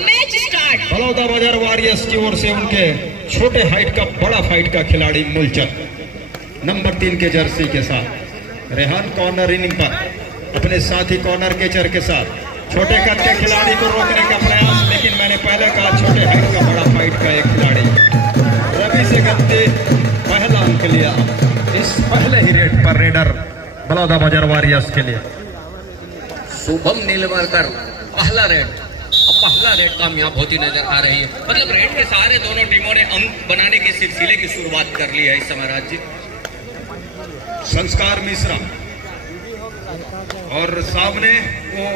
Match start. Baloda बाजार warriors की ओर से उनके छोटे हाइट का बड़ा फाइट का खिलाड़ी मूलचंद नंबर 3 के जर्सी के साथ। रेहान कॉर्नर इनिंग पर अपने साथी कॉर्नर केचर के साथ छोटे कद के खिलाड़ी को रोकने का प्रयास, लेकिन मैंने पहले कहा छोटे हाइट का बड़ा फाइट का एक खिलाड़ी रवि से गलती पहला अंक लिया इस पहले ही रेड पर रेडर बलौदा बाजार वॉरियर्स के लिए। शुभम नीलवरकर पहला रेड कामयाब होती नजर आ रही है। मतलब रेड के सहारे दोनों टीमों ने अंक बनाने के सिलसिले की शुरुआत कर ली है इस समय राज्य। संस्कार मिश्रा और सामने वो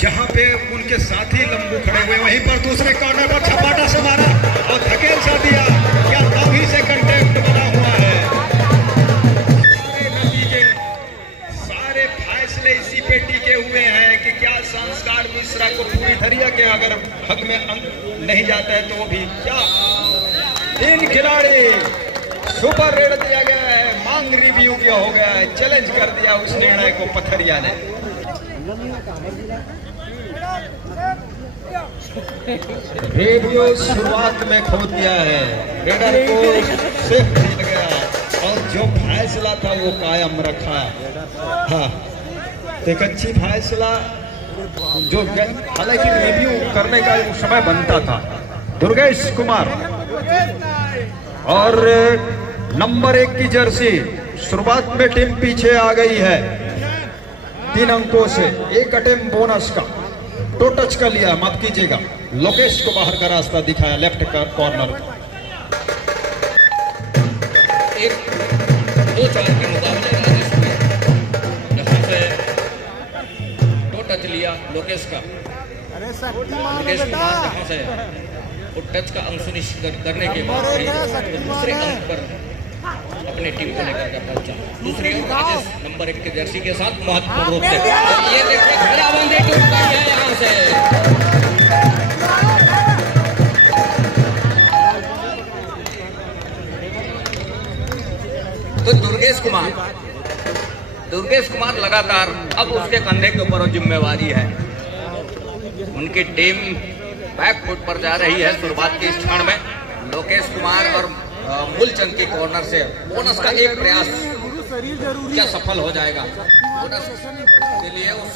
जहां पे उनके साथी लंबू खड़े हुए वहीं पर दूसरे कॉर्नर पर छपाटा से मारा और धकेल सा दिया। क्या तभी से कंटेक्ट बना हुआ है। सारे नतीजे सारे फैसले इसी पे टिके हुए हैं कि क्या संस्कार मिश्रा को पूरी धरिया के अगर हक में अंक नहीं जाता है तो भी क्या 3 खिलाड़ी सुपर रेड दिया गया है। मांग रिव्यू किया हो गया है, चैलेंज कर दिया उस निर्णय को पथरिया ने। रिव्यू शुरुआत में खो दिया है, रेडर को सिर्फ मिल गया और जो फैसला था वो कायम रखा। हाँ, एक अच्छी फैसला जो हालांकि रिव्यू करने का समय बनता था। दुर्गेश कुमार और नंबर 1 की जर्सी शुरुआत में टीम पीछे आ गई है 3 अंकों से। एक अटेम्प्ट बोनस का टो टच का लिया, माफ कीजिएगा, लोकेश को बाहर का रास्ता दिखाया लेफ्ट का कॉर्नर। एक 2-4 के मुकाबले राजेश में जहां से टो टच लिया लोकेश का। लोकेश कुमार जहां से वो टच का अंक सुनिश्चित करने के बाद दूसरे अंक पर अपने टीम को लेकर के पहुंचा। दूसरी ओर राजेश नंबर 1 के जर्सी के साथ महत्वपूर्ण रूप से ये देखिए घेराबंदी टूटता है यहां से। तो दुर्गेश कुमार लगातार अब उसके कंधे के ऊपर जिम्मेवारी है। उनकी टीम बैक फुट पर जा रही है शुरुआत के इस क्षण में। लोकेश कुमार और मूलचंद की कॉर्नर से बोनस का एक प्रयास क्या सफल हो जाएगा। बोनस के लिए उस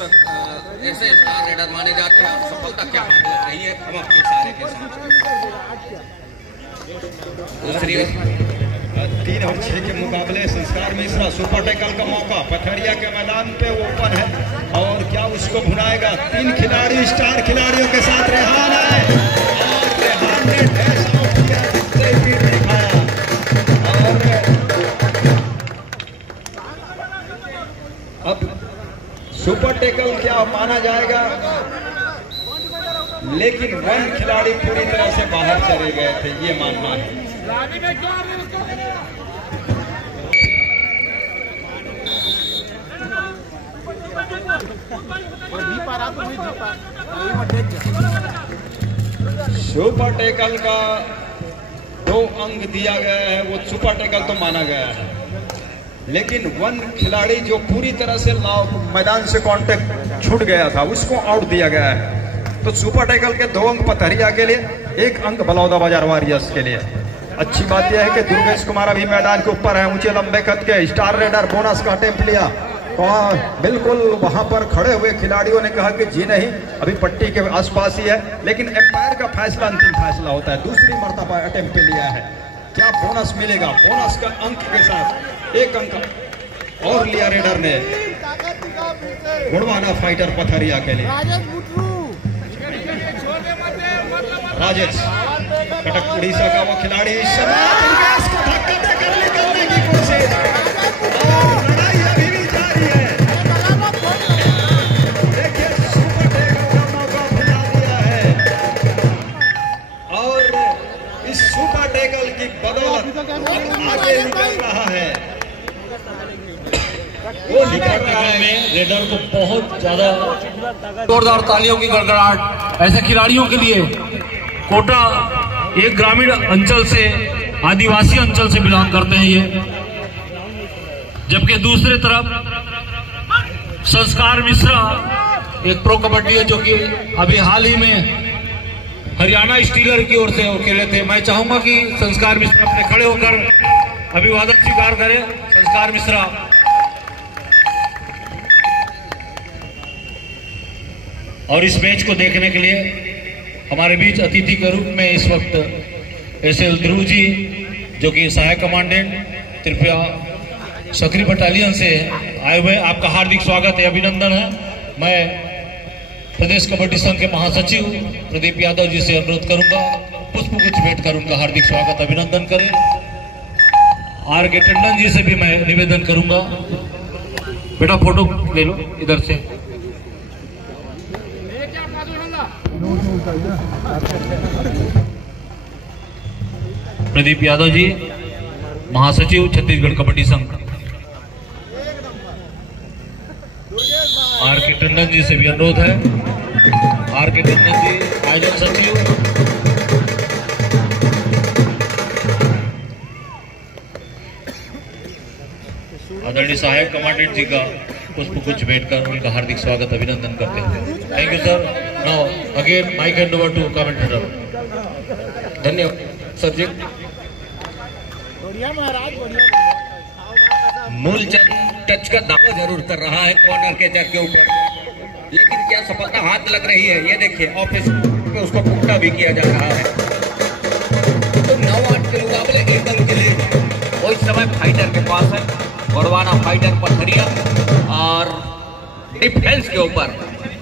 ऐसे स्टार रेडर माने जाते हैं, सफलता क्या मिल रही है हम अपने सारे के साथ। दूसरी 3 और 6 के मुकाबले संस्कार मिश्रा सुपर टैकल का मौका पथरिया के मैदान पे ओपन है और क्या उसको भुनाएगा। 3 खिलाड़ी स्टार खिलाड़ियों के साथ रेहान है और रेहान ने डैश आउट किया, दिखाया और अब सुपर टैकल क्या माना जाएगा, लेकिन 1 खिलाड़ी पूरी तरह से बाहर चले गए थे ये मानना है। सुपर टैकल का 2 अंक दिया गया है, वो सुपर टैकल तो माना गया है, लेकिन 1 खिलाड़ी जो पूरी तरह से मैदान से कांटेक्ट छूट गया था उसको आउट दिया गया है। तो सुपर टैकल के 2 अंक पथरिया के लिए, 1 अंक बलौदा बाजार वॉरियर्स के लिए। अच्छी बात यह है कि दुर्गेश कुमार अभी मैदान के ऊपर है, ऊंचे लंबे कद के स्टार रेडर बोनस का अटेम्प्ट लिया और बिल्कुल वहां पर खड़े हुए खिलाड़ियों ने कहा कि जी नहीं अभी पट्टी के आसपास ही है, लेकिन एम्पायर का फैसला अंतिम फैसला होता है। दूसरी मर्तबा अटेम्प्ट लिया है, क्या बोनस मिलेगा। बोनस का अंक के साथ 1 अंक और लिया रेडर ने। गुणवाना फाइटर पथरिया के लिए राजेश कटक उड़ीसा का वो खिलाड़ी को धक्का देकर निकलने की कोशिश और लड़ाई अभी भी जारी है। देखिए सुपर टैकल का मौका बुला दिया है और इस सुपर टैकल की बदौलत आगे निकल रहा है। वो में रेडर को बहुत ज्यादा जोरदार तालियों की गड़गड़ाहट ऐसे खिलाड़ियों के लिए। कोटा एक ग्रामीण अंचल से, आदिवासी अंचल से बिलोंग करते हैं ये, जबकि दूसरी तरफ संस्कार मिश्रा एक प्रो कबड्डी है जो कि अभी हाल ही में हरियाणा स्टीलर की ओर से वो खेले थे। मैं चाहूंगा कि संस्कार मिश्रा अपने खड़े होकर अभिवादन स्वीकार करें। संस्कार मिश्रा। और इस मैच को देखने के लिए हमारे बीच अतिथि के रूप में इस वक्त एसएल ध्रुव जी जो कि सहायक कमांडेंट त्रिपुरा सक्रिय बटालियन से आए हुए, आपका हार्दिक स्वागत है, अभिनंदन है। मैं प्रदेश कबड्डी संघ के महासचिव प्रदीप यादव जी से अनुरोध करूंगा पुष्पगुच्छ भेंट कर उनका हार्दिक स्वागत अभिनंदन करें। आर के टंडन जी से भी मैं निवेदन करूंगा, बेटा फोटो ले लो इधर से। प्रदीप यादव जी महासचिव छत्तीसगढ़ कबड्डी संघ। आर के टंडन जी से भी अनुरोध है। आर के टंडन जी आयोजन सचिव। आदरणीय सहायक कमांडेंट जी का पुष्पगुच्छ भेंट कर उनका हार्दिक स्वागत अभिनंदन करते हैं। Thank you sir. Now again mic hand over to commentator. धन्यवाद सर जी। मूलचंद टच का दावा जरूर कर रहा है कॉर्नर के जग के ऊपर, लेकिन क्या सफलता हाथ लग रही है? ये देखिए ऑफिस पे उसको पुख्ता भी किया जा रहा है। तो 9-8 के मुकाबले 1 अंक के लिए वो इस समय फाइटर के पास है। गोड़वाना फाइटर पथरिया और डिफेंस के ऊपर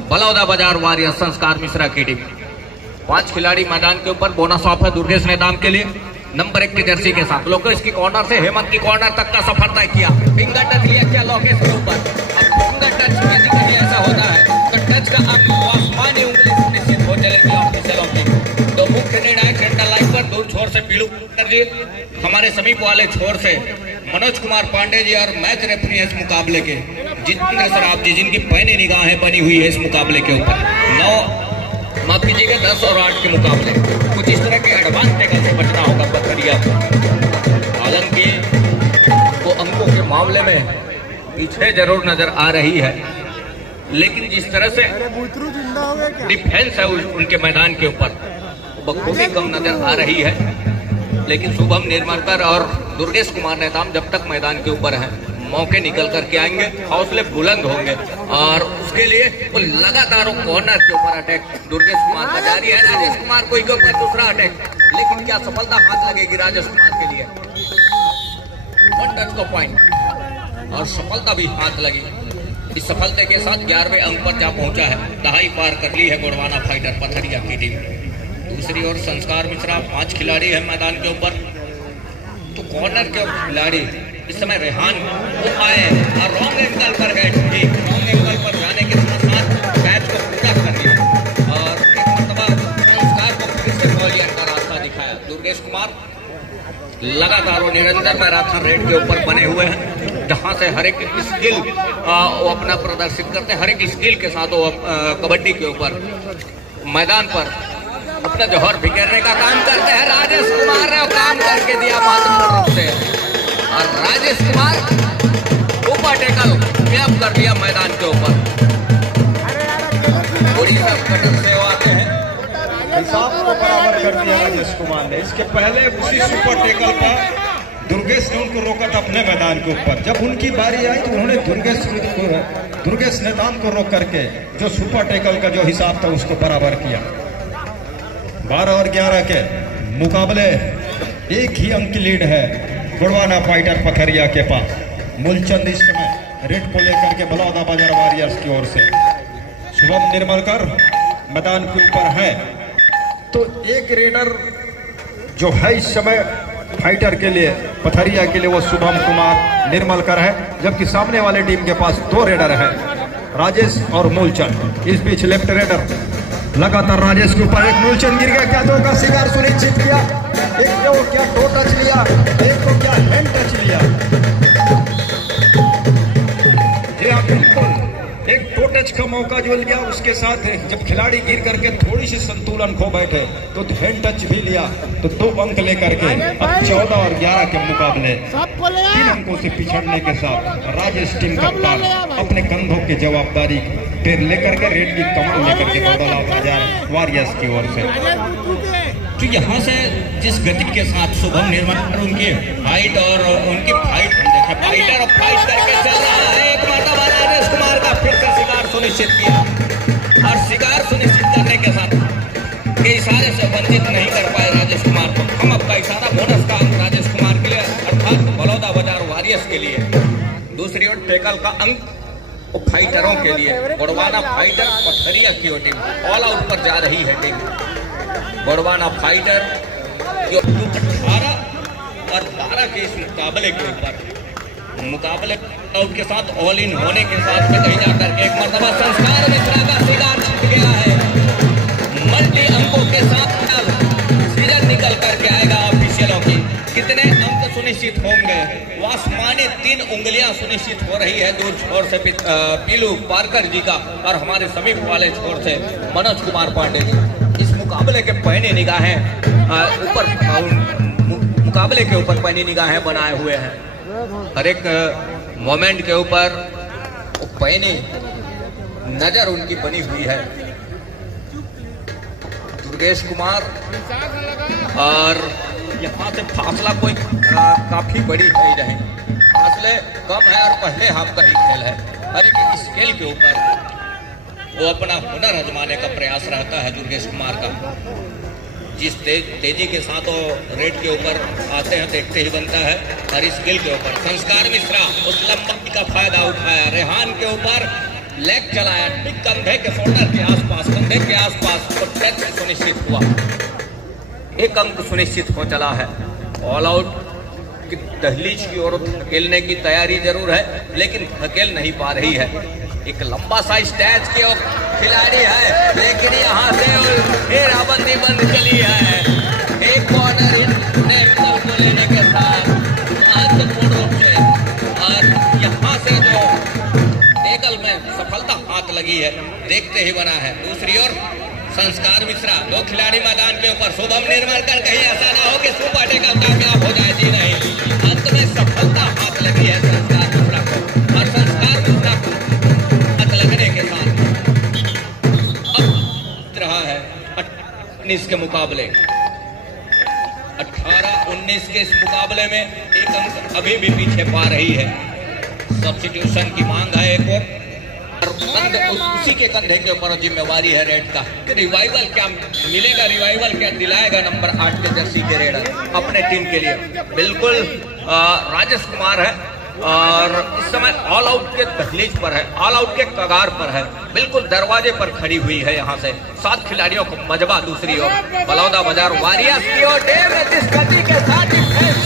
बलौदा बाजार वारियर संस्कार मिश्रा की टीम। 5 खिलाड़ी मैदान के ऊपर। बोनस ऑफ है दुर्गेश नेताम के लिए नंबर 1 की जर्सी के साथ। लोकेश की कॉर्नर से हेमंत की कॉर्नर तक का सफर तय किया। फिंगर टच लिया क्या लोकेश के ऊपर? अब फिंगर टच बेसिकली ऐसा होता है तो टच का आपको आसमानी उंगली निश्चित हो चलेगी ऑफिशियल ऑफ। तो मुख्य निर्णायक सेंटर लाइन पर दूर छोर से पीलू जी, हमारे समीप वाले छोर से मनोज कुमार पांडे जी और मैच रेफरी इस मुकाबले के जितेंद्र सराफ जी, जिनकी पैनी निगाहें बनी हुई है इस मुकाबले के ऊपर। 10 और 8 के मुकाबले कुछ इस तरह के एडवांस टेकल से बचना होगा पथरिया। हालांकि वो अंकों के मामले में पीछे जरूर नजर आ रही है, लेकिन जिस तरह से डिफेंस है उनके मैदान के ऊपर बखूबी कम नजर आ रही है। लेकिन शुभम निर्मलकर और दुर्गेश कुमार नेताम जब तक मैदान के ऊपर हैं मौके निकल करके आएंगे, हौसले बुलंद होंगे और उसके लिए वो लगातार कॉर्नर के ऊपर अटैक दुर्गेश कुमार का जारी है। राजेश कुमार को के ऊपर दूसरा अटैक, लेकिन क्या सफलता हाथ लगेगी राजेश कुमार के लिए? 1 टच का पॉइंट और सफलता भी हाथ लगी। इस सफलता के साथ 11वें अंक पर जा पहुंचा है। दहाई पार कर ली है गोड़वाना फाइटर पथरिया की टीम। दूसरी ओर संस्कार मिश्रा 5 खिलाड़ी है मैदान के ऊपर। तो कॉर्नर के खिलाड़ी इस समय रेहान वो आए और रॉन्ग एंगल पर गए। रॉन्ग एंगल पर जाने के साथ साथ मैच को पूरा कर लिया और एक मरतबा संस्कार को फिर से बॉलियर का रास्ता दिखाया। दुर्गेश कुमार लगातार वो निरंतर मैराथन रेड के ऊपर बने हुए हैं, जहां से हर एक स्किल वो अपना प्रदर्शित करते हैं। हर एक स्किल के साथ वो कबड्डी के ऊपर मैदान पर अपना जौहर बिखेरने का काम करते हैं। राजेश कुमार ने काम करके दिया महत्वपूर्ण रूप से और राजेश कुमार ऊपर टेकल कैप कर दिया मैदान के ऊपर। उड़ीसा कटर से आते हैं, हिसाब को बराबर कर दिया राजेश कुमार ने। इसके पहले उसी सुपर टेकल पर दुर्गेश ने उनको रोका था अपने मैदान के ऊपर। जब उनकी बारी आई तो उन्होंने दुर्गेश नेताम को रोक करके जो सुपर टेकल का जो हिसाब था उसको बराबर किया। 12 और 11 के मुकाबले 1 ही अंक की लीड है गोड़वाना फाइटर पथरिया के पास। मूलचंद इस समय रेड को लेकर के बलौदा बाजार वारियर्स की ओर से। शुभम निर्मलकर मैदान के ऊपर है। तो एक रेडर जो है इस समय फाइटर के लिए पथरिया के लिए वो शुभम कुमार निर्मलकर है, जबकि सामने वाले टीम के पास 2 रेडर है, राजेश और मूलचंद। इस बीच लेफ्ट रेडर लगातार राजेश के ऊपर। एक मूलचंद गिर गया, क्या 2 का शिकार सुनिश्चित किया? एक को क्या टो टच लिया, एक को क्या हैंड टच लिया? जी हाँ बिल्कुल, एक टो टच का मौका जो लिया उसके साथ जब खिलाड़ी गिर करके थोड़ी सी संतुलन खो बैठे तो हैंड टच भी लिया। तो 2 अंक लेकर के अब 14 और 11 के मुकाबले 3 अंकों से पिछड़ने के साथ राजेश टीम कप्तान अपने कंधों की जवाबदारी फिर लेकर के रेड की कमान लेकर के बलौदा बाजार वॉरियर्स की ओर से। तो यहाँ से जिस गति के साथ शुभम निर्माण उनकी हाइट और उनकी फाइट फाइटर और फाइट करके चल रहा है। एक मरतबा राजेश कुमार का फिर से शिकार सुनिश्चित किया और शिकार सुनिश्चित करने के साथ के इशारे से वंचित नहीं कर पाए राजेश कुमार को। हम आपका इशारा बोनस का अंक राजेश कुमार के लिए अर्थात बलौदा बाजार वॉरियर्स के लिए। दूसरी ओर टेकल का अंक फाइटरों के लिए। गोड़वाना फाइटर पथरिया की ओर टीम ऑल आउट पर जा रही है। टीम गोड़वाना फाइटर 18 और 12 के इस मुकाबले के ऊपर मुकाबले आउट के साथ ऑल इन होने के साथ में कहीं जाकर के एक मरतबा संस्कार मिश्रा का शिकार छूट गया है। मल्टी अंकों के साथ सीजन निकल करके आएगा ऑफिशियलों की। कितने अंक सुनिश्चित होंगे? आसमानी 3 उंगलियां सुनिश्चित हो रही है दूर छोर से पीलू पारकर जी का और हमारे समीप वाले छोर से मनोज कुमार पांडे जी। इस मुकाबले के पैनी निगाहें ऊपर मुकाबले के ऊपर पैनी निगाहें बनाए हुए हैं। हर एक मोमेंट के ऊपर पैनी नजर उनकी बनी हुई है। दुर्गेश कुमार और यहाँ से फासला कोई काफी बड़ी नहीं रही, फासले कम है और पहले हाफ का ही खेल है। हर एक स्केल के ऊपर वो अपना हुनर आजमाने का प्रयास रहता है दुर्गेश कुमार का। जिस तेजी के साथ वो रेड के ऊपर आते हैं देखते ही बनता है। हर स्किल के ऊपर संस्कार मिश्रा उस लंबाई का फायदा उठाया, रेहान के ऊपर लेग चलाया, ठीक कंधे के शोल्डर के आसपास, कंधे के आसपास और टच सुनिश्चित हुआ। एक अंक सुनिश्चित हो चला है। ऑल आउट की दहलीज की ओर धकेलने की तैयारी जरूर है लेकिन धकेल नहीं पा रही है। एक लंबा सा स्टैच के खिलाड़ी है लेकिन यहाँ से घेराबंदी बंद चली है। एक कॉर्नर को लेने के साथ महत्वपूर्ण रूप से और यहाँ से जो टेकल में सफलता हाथ लगी है देखते ही बना है। दूसरी ओर संस्कार मिश्रा 2 खिलाड़ी मैदान के ऊपर। शुभम निर्मल कर कहीं ऐसा ना हो कि सुपर टेकल कामयाब हो जाए। जी नहीं, अंत में सफलता हाथ लगी है संस्कार मिश्रा को और संस्कार मिश्रा को हाथ लगने के साथ अब रहा है 19 के मुकाबले 18-19 के इस मुकाबले में एक अंक अभी भी पीछे पा रही है। सब्स्टिट्यूशन की मांग है एक और उसी के कंधे के ऊपर जिम्मेवारी है रेड का कि रिवाइवल क्या मिलेगा, रिवाइवल क्या दिलाएगा नंबर 8 के जर्सी के रेडर अपने टीम के लिए। बिल्कुल राजेश कुमार है और इस समय ऑल आउट के दहलीज पर है, ऑल आउट के कगार पर है, बिल्कुल दरवाजे पर खड़ी हुई है। यहाँ से 7 खिलाड़ियों को मजबा। दूसरी ओर बलौदा बाजार वॉरियर्स की ओर जिस गति के साथ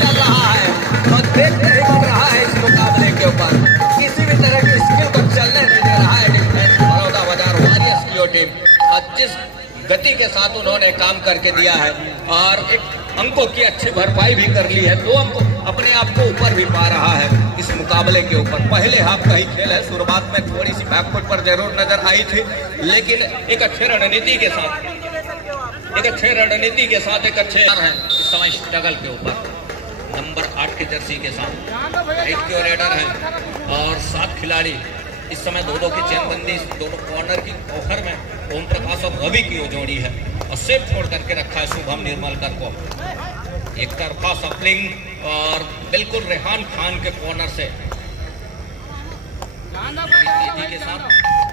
चल रहा है और देखते ही बन रहा है इस मुकाबले के ऊपर किसी भी तरह की स्किल को चलने नहीं दे रहा है डिफेंस बलौदा बाजार वॉरियर्स की टीम। और जिस गति के साथ उन्होंने काम करके दिया है और एक अंकों की अच्छी भरपाई भी कर ली है। 2 अंक अपने आप को ऊपर भी पा रहा है इस मुकाबले के ऊपर। पहले हाफ का ही खेल है, शुरुआत में थोड़ी सी बैकफुट पर जरूर नजर आई थी लेकिन एक अच्छे रणनीति के साथ एक अच्छे हैं इस समय स्ट्रगल के ऊपर। नंबर 8 के जर्सी के साथ राइट की रेडर हैं और 7 खिलाड़ी इस समय दोनों की चेनबंदी दोनों कॉर्नर की ओखर में ओम प्रकाश और रवि की जोड़ी है और सेफ छोड़ करके रखा है शुभम निर्मलकर को। एक तरफा सप्लिंग और बिल्कुल रेहान खान के कॉर्नर से तेजी के साथ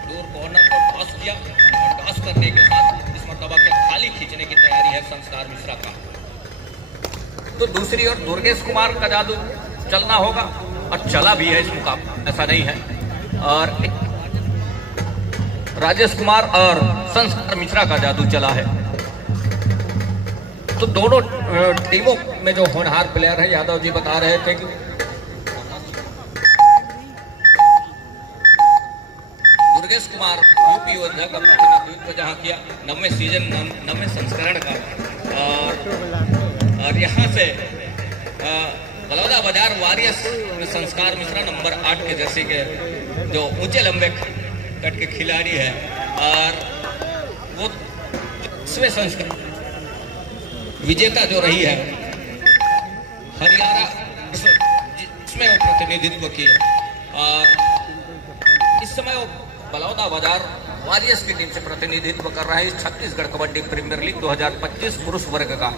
दूर कॉर्नर को टॉस किया और टॉस करने के साथ इस मरतबा के खाली खींचने की तैयारी है संस्कार मिश्रा का। तो दूसरी ओर दुर्गेश कुमार का जादू चलना होगा और चला भी है इस मुकाबले, ऐसा नहीं है। और राजेश कुमार और संस्कार मिश्रा का जादू चला है। तो दोनों टीमों में जो होनहार प्लेयर है, यादव जी बता रहे थे कि दुर्गेश कुमार यूपी योद्धा का प्रतिनिधित्व जहां किया 90वें सीजन 90वें संस्करण का और यहाँ से बलौदा बाजार वॉरियर्स में संस्कार मिश्रा नंबर 8 के जर्सी के जो ऊंचे लंबे कट के खिलाड़ी है और वो 10वें संस्करण विजेता जो रही है हरियाणा जिसमें वो प्रतिनिधित्व किए और इस समय वो बलौदा बाजार वॉरियर्स की टीम से प्रतिनिधित्व कर रहा है इस छत्तीसगढ़ कबड्डी प्रीमियर लीग 2025 पुरुष वर्ग का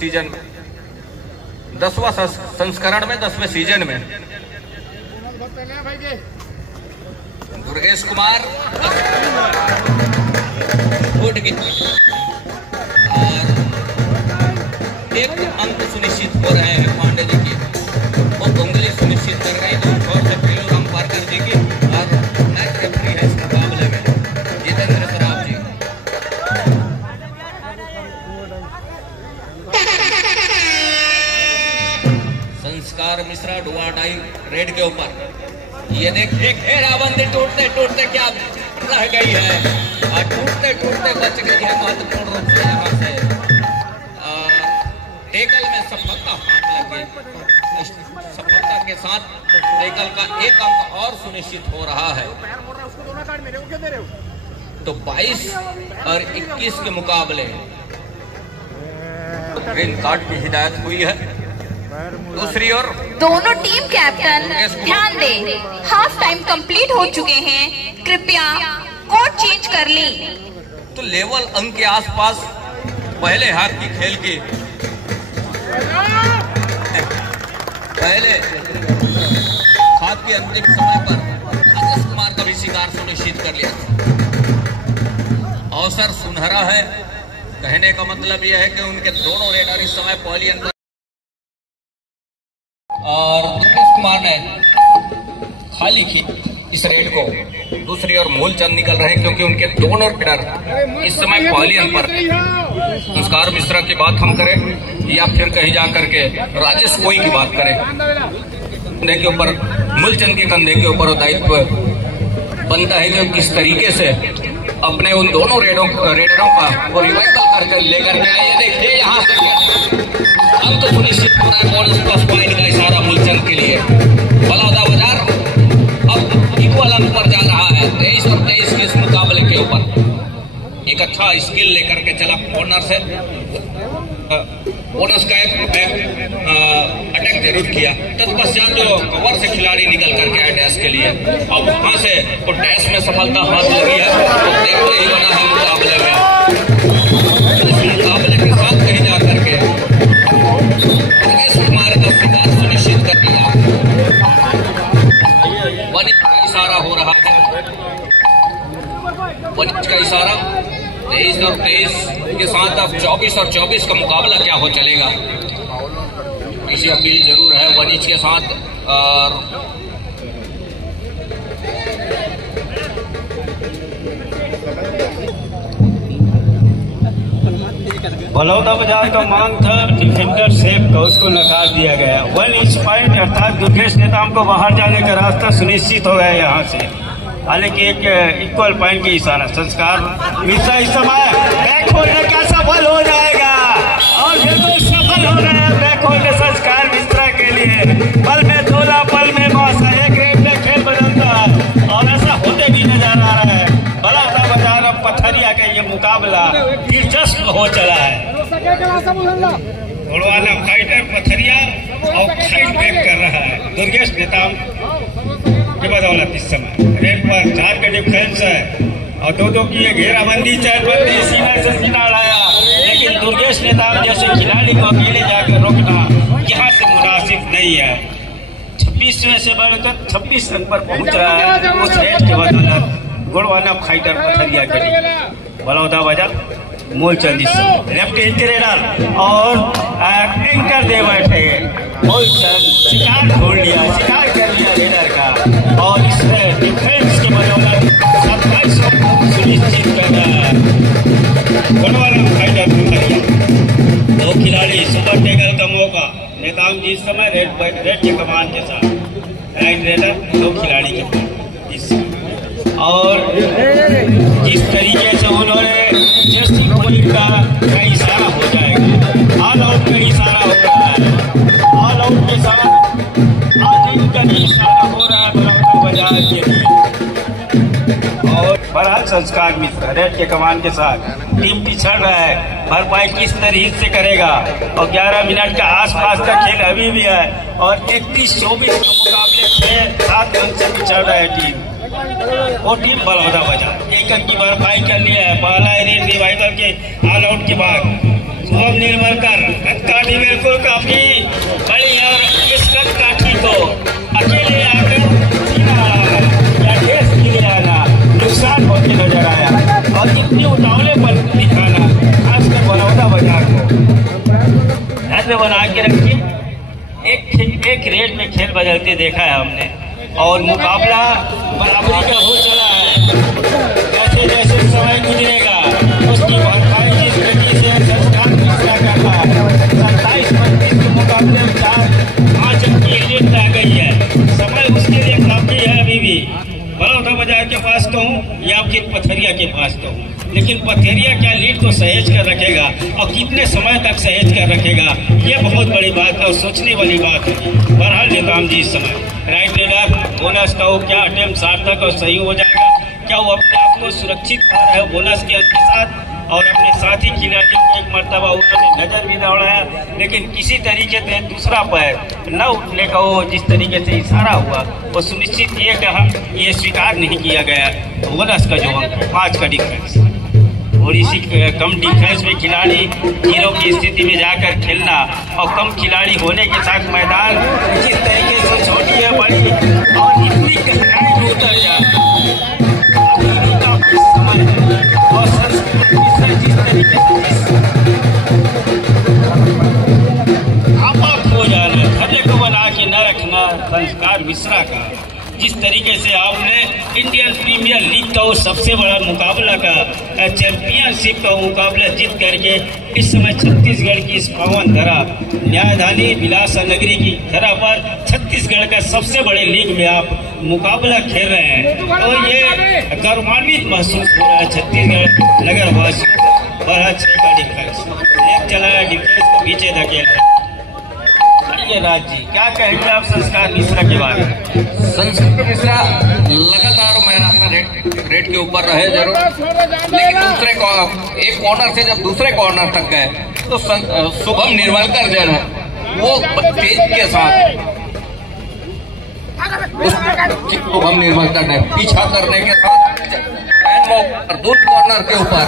सीजन 10वां संस्करण में 10वें सीजन में दुर्गेश कुमार और एक अंक सुनिश्चित हो रहे हैं पांडे जी की, वो उंगली सुनिश्चित कर रहे हैं और से पीलू रामपारकर जी की, और मैच रेफरी है इस मुकाबले में जितेंद्र सराफ जी। संस्कार मिश्रा डुआडाई रेड के ऊपर, ये देखिए घेराबंदी टूटते टूटते क्या रह गई है और टूटते टूटते बच गई है महत्वपूर्ण रूप से यहाँ से। टेकल में सफलता हाथ लगी, सफलता के साथ टेकल का एक अंक और सुनिश्चित हो रहा है। तो 22 और 21 के मुकाबले ग्रीन कार्ड की हिदायत हुई है। दूसरी ओर दोनों टीम कैप्टन ध्यान दें, हाफ टाइम कंप्लीट हो चुके हैं, कृपया कोर्ट चेंज कर लें। तो लेवल अंक के आसपास पहले हाथ की खेल की पहले हाथ के अंतिम समय पर आकाश कुमार का भी शिकार सुनिश्चित कर लिया। अवसर सुनहरा है, कहने का मतलब यह है कि उनके दोनों रेडर इस समय पहली अंक और दुर्गेश कुमार ने खाली की इस रेड को। दूसरी ओर मूलचंद निकल रहे हैं क्योंकि उनके दोनों रेडर इस समय पहली अंक पर। संस्कार मिश्रा की बात हम करें या फिर कहीं जा करके राजेश कोई की बात करें, कंधे के ऊपर मूलचंद के कंधे के ऊपर दायित्व बनता है कि किस तरीके से अपने उन दोनों रेडरों का वो रिवाइवल करके लेकर के आए। देखिए यहाँ अंक तो सुनिश्चित हो रहा है, बोनस प्लस पॉइंट का इशारा मूलचंद के लिए। बलौदा बाजार अब इक्वल अंक पर जा रहा है 23 और 23 के इस मुकाबले के ऊपर। एक अच्छा स्किल लेकर के चला कॉर्नर से, बोनस का अटैक जरूर किया, तत्पश्चात जो कवर से खिलाड़ी निकल करके आए डैश के लिए, अब वहां से तो डैश में सफलता हाथ लगी है। तो देखते ही बना है मुकाबले में, इस मुकाबले के साथ कहीं जा करके दुर्गेश कुमार का शिकार सुनिश्चित कर दिया। वनिज का इशारा हो रहा है, वनिज का इशारा 23 और 23 के साथ अब 24 और 24 का मुकाबला क्या हो चलेगा, इसी अपील जरूर है वनिज के साथ। और बलौदा बाजार का मांग था डिफेंडर सेफ का, उसको नकार दिया गया। 1 इंच पॉइंट अर्थात दुर्गेश नेताम को बाहर जाने का रास्ता सुनिश्चित हो गया यहाँ से। हालांकि एक इक्वल पॉइंट की इशारा संस्कार मिश्रा इस समय बैक होल्डर का सफल हो जाएगा और बिल्कुल सफल हो गया है बैक होल्डर संस्कार मिश्रा के लिए। पल में तोला पल में मौसा, एक रेड में खेल बदलता है और ऐसा होते भी नजर आ रहा है। बलौदा बाजार और पथरिया का ये मुकाबला दिलचस्प हो चला है। घोड़वाला फाइटर पथरिया और फाइट बैक कर रहा है दुर्गेश नेताम की बदौलत। इस समय रेड पर 4 के डिफेंस है और 2-2 की घेराबंदी 4 बंदी सीमा से किनार आया, लेकिन दुर्गेश नेताम जैसे खिलाड़ी को अकेले जाकर रोकना यहाँ से मुनासिब नहीं है। 26 में से बढ़कर 26 रन पर पहुंच रहा है उस रेड के बदौलत घोड़वाला फाइटर पथरिया के लिए। बलौदा बाजार मूलचंद लेफ्ट इंच रेडर और एंकर दे बैठे मूलचंद शिकार ढूंढ लिया, शिकार कर लिया रेडर का और इसने डिफेंस के बदौलत 27 सुनिश्चित कर रहा है घोड़वाला फाइटर पथरिया। 2 खिलाड़ी सुपर टेकल का मौका, नेताम जी इस समय रेड के कमान के साथ राइट रेडर 2 खिलाड़ी के पास। और जिस तरीके से उन्होंने जैसी गोली का इशारा हो जाएगा, ऑल आउट का इशारा हो रहा है, ऑल आउट के साथ आज का इशारा हो रहा है बलौदा बाजार के लिए। और फरहाद संस्कार मिश्रा रेड के कमान के साथ टीम पिछड़ रहा है, भरपाई किस तरीके से करेगा और 11 मिनट का आसपास का खेल अभी भी है और 31-24 के मुकाबले 6-7 रन से पिछड़ रहा है टीम। वो टीम बलौदा बाजार एक अंक की भरपाई कर लिया है। पहला इनिंग रिवाइवल के ऑल आउट के बाद शुभम निर्मलकर काठी बिल्कुल काफी बड़ी और इस काठी को अकेले आकर नुकसान होते नजर आया और इतनी उतावले पर दिखाना खासकर बलौदा बाजार को ध्यान में बना के रखिए। एक रेट में खेल बदलते देखा है हमने और मुकाबला बराबरी का हो चला है। जैसे जैसे समय गुजरेगा उसकी भरपाई जिस गति से संस्कार मिश्रा कर रहा है 27-25 के मुकाबले में 4-5 अंक की लीड आ गई है। समय उसके लिए काफी है अभी भी। बलौदा बाजार के पास कहूँ या फिर पथरिया के पास कहूँ, लेकिन पथरिया क्या लीड को सहेज कर रखेगा और कितने समय तक सहेज कर रखेगा, ये बहुत बड़ी बात है और सोचने वाली बात है। बहरहाल निजाम जी इस समय राइट रेडर बोनस का वो क्या अटेम्प्ट सार्थक और सही हो जाएगा, क्या वो अपने आप को सुरक्षित कर रहे हो बोनस के साथ और अपने साथी खिलाड़ियों को एक मरतबा उन्होंने नजर भी दौड़ाया, लेकिन किसी तरीके से दूसरा पैर न उठने का वो जिस तरीके से इशारा हुआ वो सुनिश्चित ये कहा ये स्वीकार नहीं किया गया बोनस का जो 5 का डिफरेंस और इसी कम डिफेंस में खिलाड़ी 0 की स्थिति में जाकर खेलना और कम खिलाड़ी होने के साथ मैदान जिस तरीके से छोटी है बड़ी और इतनी गहराई में उतर जाए और जिस तरीके आपा खो जाना खड़े को बना के न रखना संस्कार मिश्रा का जिस तरीके से आपने इंडियन प्रीमियर लीग का वो सबसे बड़ा मुकाबला का चैंपियनशिप का मुकाबला जीत करके इस समय छत्तीसगढ़ की इस पावन धरा न्यायधानी विलासा नगरी की धरा पर छत्तीसगढ़ का सबसे बड़े लीग में आप मुकाबला खेल रहे हैं और ये गौरवान्वित महसूस हो रहा है छत्तीसगढ़ नगर वासियों और अच्छे का डिफेंस एक चला डिफेंस को पीछे धकेला। राज जी क्या कहेंगे आप संस्कार मिश्रा के बारे में? संस्कार मिश्रा लगातार मैदान रेट के ऊपर रहे जरूर, लेकिन दूसरे एक कॉर्नर से जब दूसरे कॉर्नर तक गए तो शुभम निर्मलकर जो है वो तेज के साथ शुभम निर्मलकर ने पीछा करने के साथ दूर कॉर्नर के ऊपर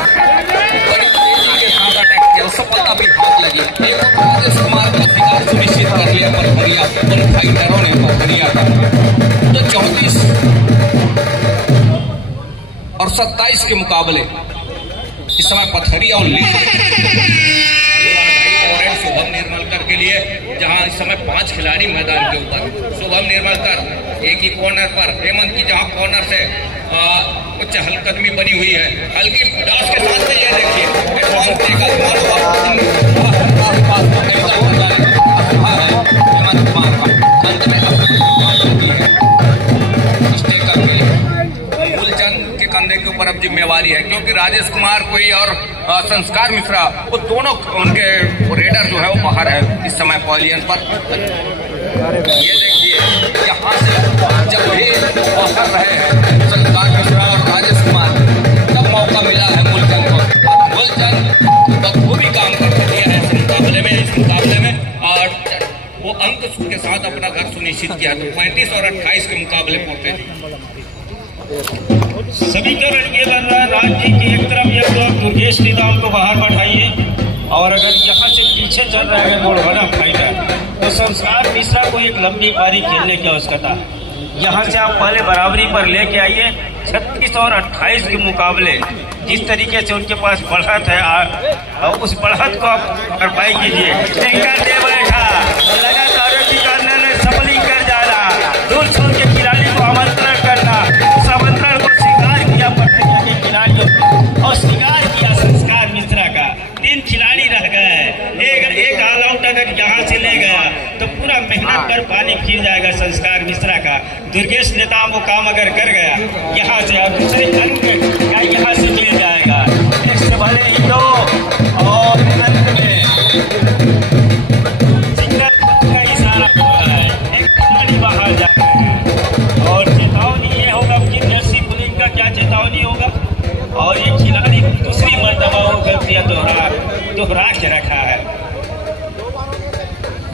बड़ी तेजी के साथ अटैक किया, सफलता भी हाथ लगी। राजेश कुमार का शिकार सुनिश्चित कर लिया पथरिया उन फाइटरों ने पथरिया का तो 34 और 27 के मुकाबले इस समय पथरिया और शुभम निर्मलकर के लिए, जहां इस समय 5 खिलाड़ी मैदान के ऊपर। शुभम निर्मलकर एक ही कॉर्नर पर, हेमंत की जहां कॉर्नर से कुछ हलकदमी बनी हुई है, हल्की डांस के साथ में ये के कंधे के ऊपर अब जिम्मेवारी है, क्योंकि राजेश कुमार कोई और संस्कार मिश्रा वो दोनों उनके रेडर जो है वो बाहर है इस समय पवेलियन पर। ये देखिए यहाँ से जब भी बाहर रहे हैं संस्कार मिश्रा और राजेश कुमार, तब मौका मिला है मूलचंद को। मूलचंद बखूबी काम करते हैं इस मुकाबले में और वो अंक के साथ अपना घर सुनिश्चित किया। तो 35 और 28 के मुकाबले पहुंचे। समीकरण ये बन रहा है राज जी की एक तरफ ये तो दुर्गेश निजाम को बाहर बैठाइए और अगर यहाँ से पीछे चल रहा है गोलवाला फाइटर तो संस्कार मिश्रा को एक लंबी पारी खेलने की आवश्यकता। यहाँ से आप पहले बराबरी पर लेके आइए। 36 और 28 के मुकाबले जिस तरीके से उनके पास बढ़त है उस बढ़त को आप भरपाई कीजिए। बैठा लगातार सबलिंग कर जाना, दूर छोड़ के खिलाड़ी को आमंत्रण करना, उस आमंत्रण को स्वीकार किया पटरिया के खिलाड़ियों और स्वीकार किया संस्कार मिश्रा का। 3 खिलाड़ी रह गए हैं, एक ऑल आउट अगर यहाँ से ले गया तो पूरा मेहनत कर पानी फिर जाएगा संस्कार मिश्रा का। दुर्गेश नेता वो काम अगर कर गया यहाँ से और दूसरे अंक यहाँ से मिल जाएगा। इससे भले ही दो और अंत में सिंगल का इशारा हो रहा है, एक खिलाड़ी बाहर जा रहा है और चेतावनी ये होगा कि जर्सी पुलिंग का क्या चेतावनी होगा और ये खिलाड़ी दूसरी मर्तबा वो गलतियां दोहरा के रखा है,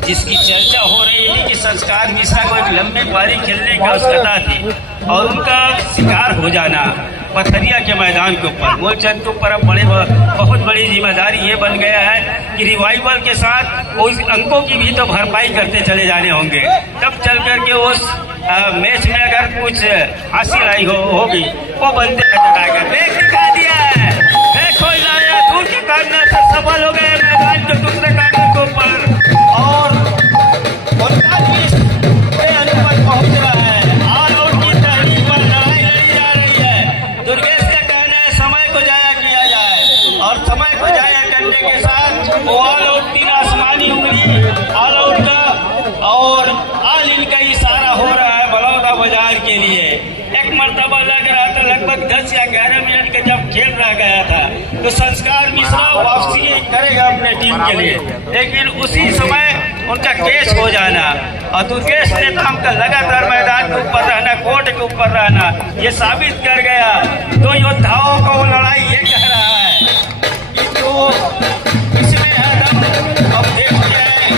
जिसकी चर्चा हो रही है कि संस्कार मिश्रा को एक लंबी पारी खेलने की आवश्यकता थी और उनका शिकार हो जाना पथरिया के मैदान के ऊपर मूलचंद के ऊपर अब बहुत बड़ी जिम्मेदारी ये बन गया है कि रिवाइवल के साथ उस अंकों की भी तो भरपाई करते चले जाने होंगे, तब चल करके उस मैच में अगर कुछ हासिल आई होगी वो बनते नजर आएगा। देख दिखा दिया है, देखो दूर के काटने से सफल हो गए मैदान के दूसरे काटने के ऊपर और पहुंच रहा है। ऑल आउट की तहरीक पर लड़ाई लड़ी जा रही है। दुर्गेश का कहना है समय को जाया किया जाए और समय को जाया करने के साथ वो ऑल आउट 3 आसमानी उंगली ऑल आउट का और ऑल इन का इशारा हो रहा है बलौदा बाजार के लिए। एक मरतबा लग रहा था लगभग 10 या 11 मिनट के जब खेल रह गया था तो संस्कार मिश्रा वापसी करेगा अपने टीम के लिए, लेकिन उसी समय उनका केस हो जाना और दुर्गेश नेताम का लगातार मैदान के ऊपर रहना, कोर्ट के ऊपर रहना ये साबित कर गया। तो योद्धाओं को लड़ाई ये कह रहा है तो इसमें है दम। अब देखते हैं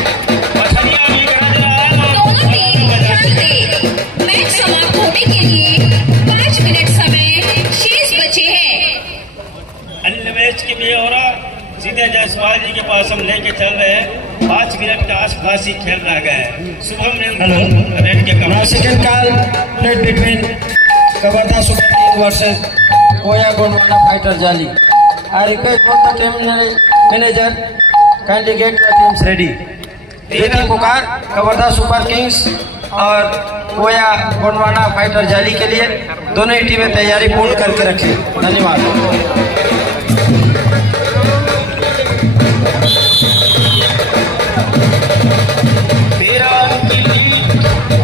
पथरिया भी गरज रहा है। मैच समाप्त होने के लिए 5 मिनट समय शेष बचे हैं। अन्य मैच के भी हो रहा सीधे जायसवाल जी के पास हम लेके चल रहे हैं। 5 मिनट के आसपास ही खेल रहा गया है। शुभम ने second call played between Kawardha super king versus Koya Gondwana fighter जाली। I request both the team manager kindly get the teams ready. बेटी पुकार कवर्धा सुपर किंग्स और कोया गोंडवाना फाइटर जाली के लिए दोनों ही टीमें तैयारी पूर्ण करके रखें। धन्यवाद।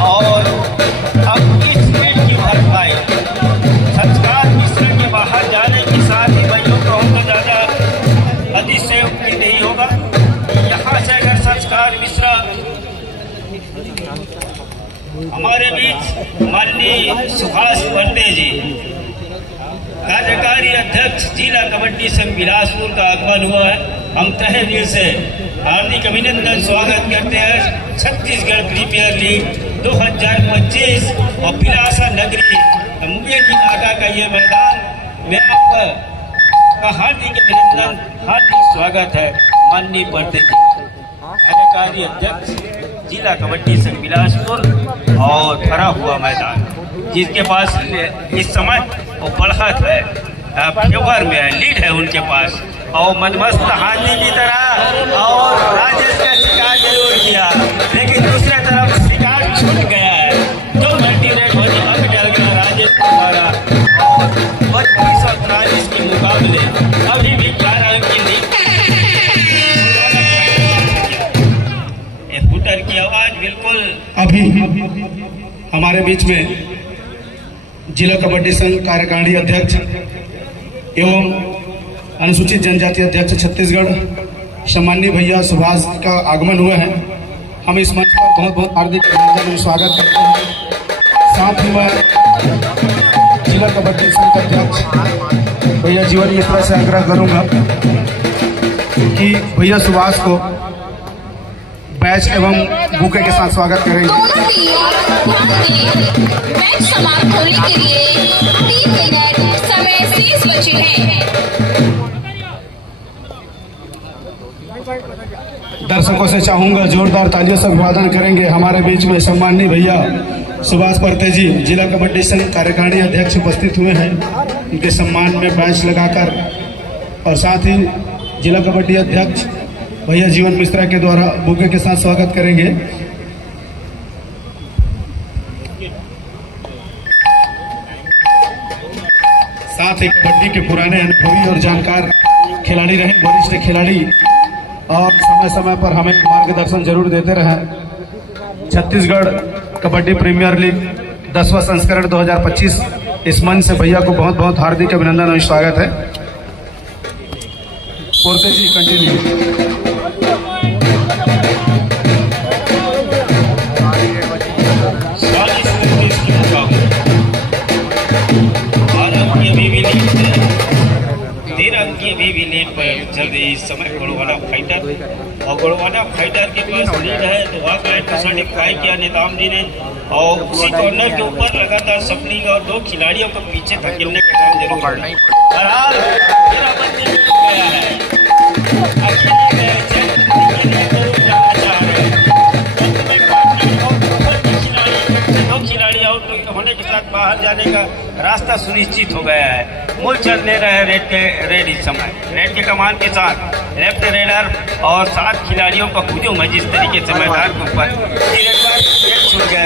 और अब इस लीड की भरपाई संस्कार मिश्रा के बाहर जाने के साथ ही भाइयों को हमको ज्यादा अतिशयोक्ति नहीं होगा। यहाँ से अगर संस्कार मिश्रा हमारे बीच माननीय सुभाष पांडे जी कार्यकारी अध्यक्ष जिला कबड्डी संघ बिलासपुर का आगमन हुआ है। हम तहे दिल से हार्दिक अभिनंदन स्वागत करते हैं। छत्तीसगढ़ प्रीमियर लीग 2025 और बिलासा नगरी मुंगेर की नाका का ये मैदान में आपका हार्दिक अभिनंदन हार्दिक स्वागत है। माननीय पांडे जी कार्यकारी अध्यक्ष जिला कबड्डी संघ बिलासपुर और भरा हुआ मैदान जिसके पास इस समय वो बढ़त है, फेवर में है, लीड है उनके पास और मनमस्त हाथी की तरह और राजेश का शिकार जरूर किया लेकिन दूसरे तरफ शिकार छूट गया है। जो मल्टीरेट होने अब डर गया राजेश के द्वारा और 3243 के मुकाबले अभी भी 11 अंक की लीड। फुटर की आवाज बिल्कुल अभी हमारे बीच में जिला कबड्डी संघ कार्यकारिणी अध्यक्ष एवं अनुसूचित जनजाति अध्यक्ष छत्तीसगढ़ सम्माननीय भैया सुभाष का आगमन हुआ है। हम इस मंच पर बहुत बहुत हार्दिक अभिनंदन और स्वागत करते हैं। साथ ही मैं जिला कबड्डी संघ अध्यक्ष भैया जीवन इस तरह से आग्रह करूंगा कि भैया सुभाष को बैच एवं बुके के साथ स्वागत करेंगे। मैच समाप्त होने के लिए 3 मिनट समय शेष बचे हैं। दर्शकों से चाहूंगा जोरदार तालियों से अभिवादन करेंगे। हमारे बीच में सम्माननीय भैया सुभाष परते जी जिला कबड्डी संघ कार्यकारिणी अध्यक्ष उपस्थित हुए हैं। उनके सम्मान में बैच लगाकर और साथ ही जिला कबड्डी अध्यक्ष भैया जीवन मिश्रा के द्वारा बुके के साथ स्वागत करेंगे। साथ ही कबड्डी के पुराने अनुभवी और जानकार खिलाड़ी रहे, वरिष्ठ खिलाड़ी और समय समय पर हमें मार्गदर्शन जरूर देते रहे। छत्तीसगढ़ कबड्डी प्रीमियर लीग 10वां संस्करण 2025 इस मंच से भैया को बहुत बहुत हार्दिक अभिनंदन और स्वागत है। पोरते जी कंटिन्यू। भी लीड पर चल रही इस समय गोड़वाना फाइटर और गोड़वाना फाइटर के पास लीड है तो वह लाइन को सर्टिफाई किया निताम जी ने और उसी कॉर्नर के ऊपर लगातार सपलिंग और 2 खिलाड़ियों को पीछे धकेलने का काम जरूर है। बहरहाल घेराबंदी में गया है, अकेले दो खिलाड़ी आउट होने के साथ बाहर जाने का रास्ता सुनिश्चित हो गया है। मूल चल ले रहे हैं रेड इस समय, रेड के कमान के साथ लेफ्ट रेडर और 7 खिलाड़ियों का हुजूम है। जिस तरीके से मैदान के ऊपर छूट गया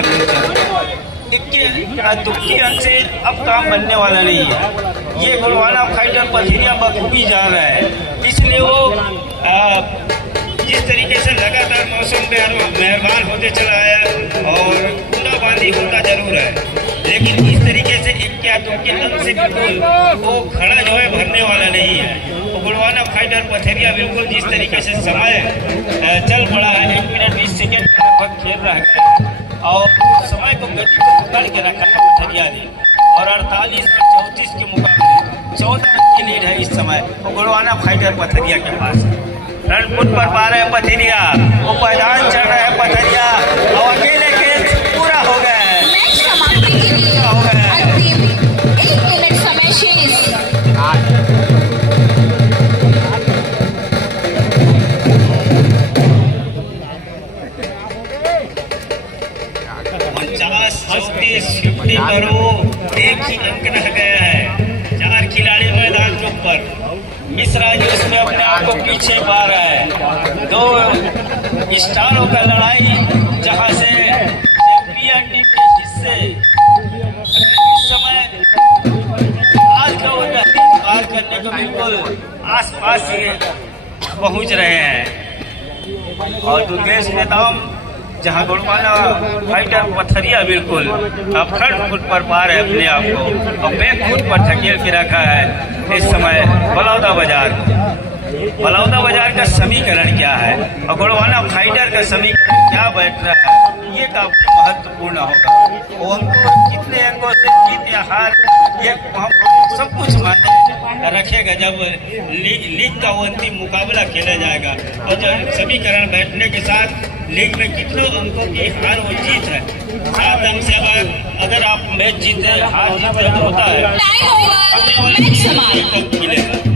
दुखी अंक से अब काम बनने वाला नहीं है। ये गोलवाना फाइटर पथरिया बखूबी जा रहा है, इसलिए वो जिस तरीके से लगातार मौसम मेहरबान होते चला आया और बूंदाबांदी होता जरूर है, लेकिन इस तरीके से इक्के अंक से बिल्कुल वो खड़ा जो है भरने वाला नहीं है। तो गोलवाना फाइटर पथरिया बिल्कुल जिस तरीके से समय चल पड़ा है, 1 मिनट 20 सेकेंड लगभग खेल रहा है और समय को गति को पकड़ के रखा है पथरिया ने और 48 और 34 के मुकाबले 14 रन की लीड है इस समय वो गोलवाना फाइटर पथरिया के पास। रन पुट पर पा रहे हैं पथरिया, वो मैदान चढ़ रहे हैं पथरिया और अकेले के पूरा हो गया है। मैच समाप्ति के लिए अंतिम 1 मिनट समय शेष। 50 करो 1 ही अंक रह गया है। 4 खिलाड़ी मैदान के ऊपर, मिश्रा जी उसमें अपने आप को पीछे पा रहा है। 2 स्टारों का लड़ाई जहां से चैंपियन टीम के हिस्से इस समय आज का वो तहरीक पार करने को बिल्कुल आसपास ही पहुंच रहे हैं और दुर्गेश नेताम जहां गोलवाना फाइटर पथरिया बिल्कुल अब फ्रंट फुट पर पा रहे अपने आप को और बैक फुट पर धकेल के रखा है इस समय बलौदा बाजार का समीकरण क्या है और गोलवाना फाइटर का समीकरण क्या बैठ रहा है, ये काफी महत्वपूर्ण होगा। वो हमको कितने अंकों से जीत या हार ये हम सब कुछ मायने रखेगा जब लीग का वो अंतिम मुकाबला खेला जाएगा। और जब समीकरण बैठने के साथ लीग में कितने अंकों की हार वो जीत है, 7 अंक से अगर आप मैच जीते हार जीते तो होता है टाइम ओवर, मैच समाप्त। मिलेगा।